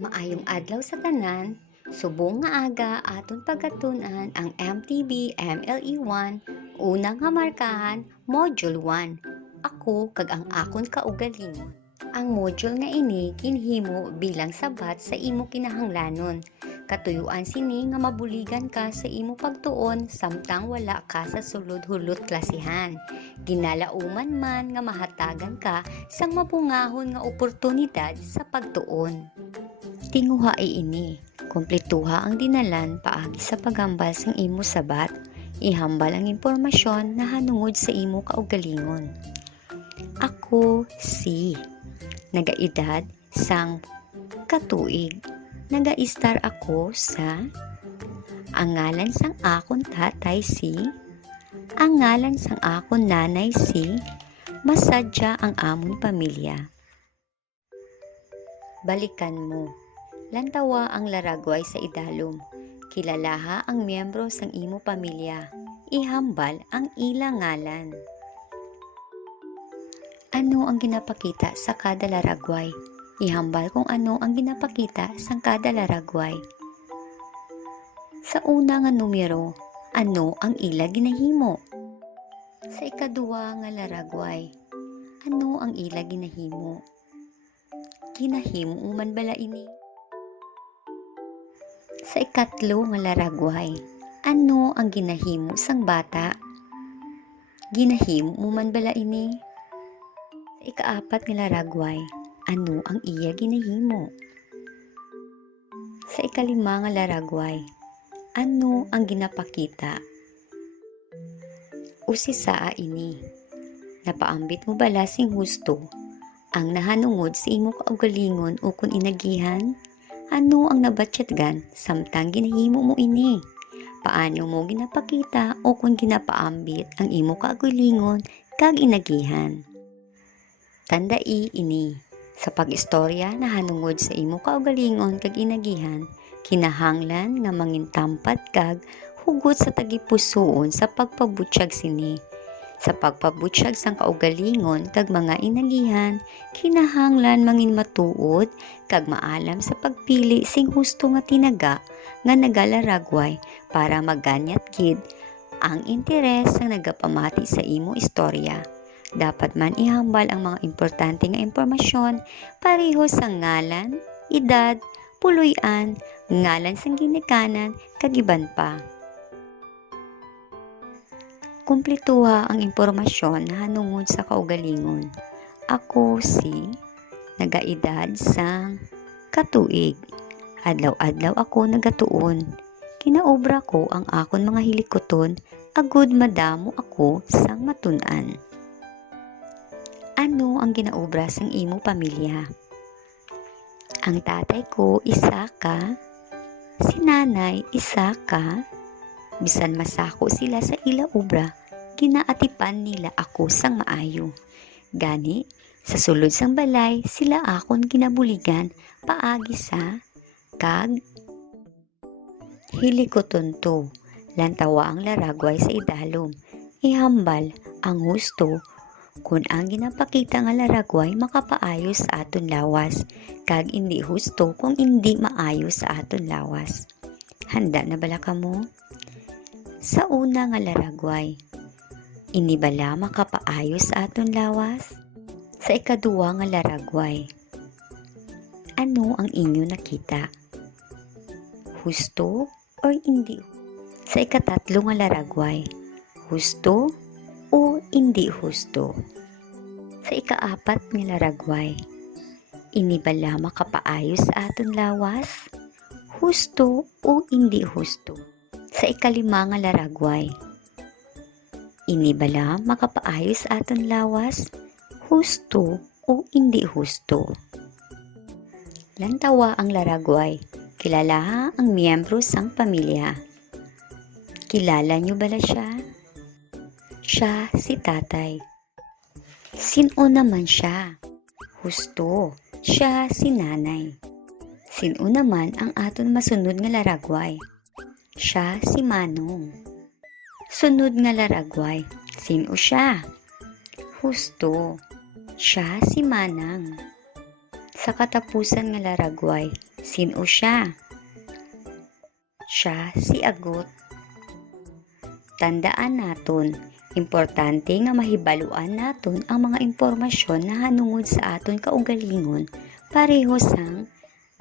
Maayong adlaw sa tanan, subong nga aga aton pagkatunan ang MTB MLE1, unang nga markahan, Module 1. Ako kag ang akon kaugalingon. Ang module nga ini ginhimo bilang sabat sa imo kinahanglanon. Katuyuan sini nga mabuligan ka sa imo pagtuon samtang wala ka sa sulod-hulot klasihan. Ginalauman man nga mahatagan ka sang mabungahon nga oportunidad sa pagtuon. Tinguha ay ini, kumpletuha ang dinalan paagi sa paghambal sang imo sabat, ihambal ang impormasyon na hanungod sa imo kaugalingon. Ako si nagaedad sang katuig. Nagaistar ako sa ang ngalan sang akon tatay si, ang ngalan sang akon nanay si, masadya ang amon pamilya. Balikan mo. Lantawa ang laragway sa idalom. Kilalaha ang miyembro sang imo pamilya. Ihambal ang ilang ngalan. Ano ang ginapakita sa kada laragway? Ihambal kung ano ang ginapakita sa kada laragway. Sa una nga numero, ano ang ila ginahimo? Sa ikaduwa nga laragway, ano ang ila ginahimo? Ginahimo man bala ini? Sa ikatlo nga laragway, ano ang ginahimo sang bata? Ginahimo man bala ini? Sa ikaapat nga laragway, ano ang iya ginahimo? Sa ikalima nga laragway, ano ang ginapakita? Usisaa ini, napaambit mo bala sing husto ang nahanungod sa imo kaugalingon o kung inagihan? Ano ang nabatsyatgan samtang ginahimo mo ini? Paano mo ginapakita o kung ginapaambit ang imo kaugalingon kag inagihan? Tandai ini, sa pag-istorya na hanungod sa imo kaugalingon kag inagihan, kinahanglan nga mangintampat kag hugot sa tagipusoon sa pagpabutyag sini. Sa pagpabutyag sang kaugalingon kag mga inagihan, kinahanglan mangin matuod kag maalam sa pagpili sing husto nga tinaga nga nagalaragway para maganyat gid ang interes sang nagapamati sa imo istorya. Dapat man ihambal ang mga importante nga impormasyon pareho sa ngalan, edad, puloy-an, ngalan sang ginikanan kag iban pa. Kumpletuha ang impormasyon na hanungod sa kaugalingon. Ako si nagaedad sang katuig. Adlaw-adlaw ako nagatuon. Kinaobra ko ang akon mga hilikoton, agud madamo ako sang matun-an. Ano ang ginaobra sang imo pamilya? Ang tatay ko isa ka, si nanay isa ka, bisan masako sila sa ila obra, ginaatipan nila ako sang maayo. Gani, sa sulod sang balay, sila akon ginabuligan paagi sa kag hilikoton to. Lantawa ang laragway sa idalom. Ihambal ang husto kung ang ginapakita nga laragway makapaayos sa aton lawas, kag hindi husto kung hindi maayos sa aton lawas. Handa na bala kamo? Sa una nga laragway, ini bala makapaayos sa aton lawas? Sa ikaduwa nga laragway, ano ang inyo nakita? Husto o hindi? Sa ikatatlo nga laragway, husto o hindi husto? Sa ikaapat nga laragway, ini bala makapaayos sa aton lawas? Husto o hindi husto? Sa ikalima nga laragway, ini bala makapaayos sa aton lawas? Husto o hindi husto? Lantawa ang laragway, kilala ang miyembro sang pamilya. Kilala nyo bala siya? Siya si tatay. Sino naman siya? Husto, siya si nanay. Sino naman ang aton masunod nga laragway? Siya si Manong. Sunod nga laragway, sino siya? Husto, Siya si Manang. Sa katapusan nga laragway, sino siya? Siya si Agot. Tandaan naton, importante nga mahibaluan naton ang mga impormasyon na hanungod sa aton kaugalingon pareho sang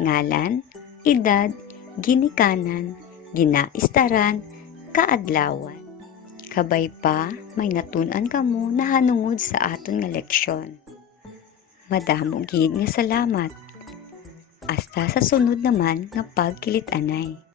ngalan, edad, ginikanan, ginaistaran, kaadlawan. Kabay pa, may natun-an kamo na hanungod sa aton nga leksyon. Madamo gid nga salamat. Hasta sa sunod naman nga pagkilit-anay.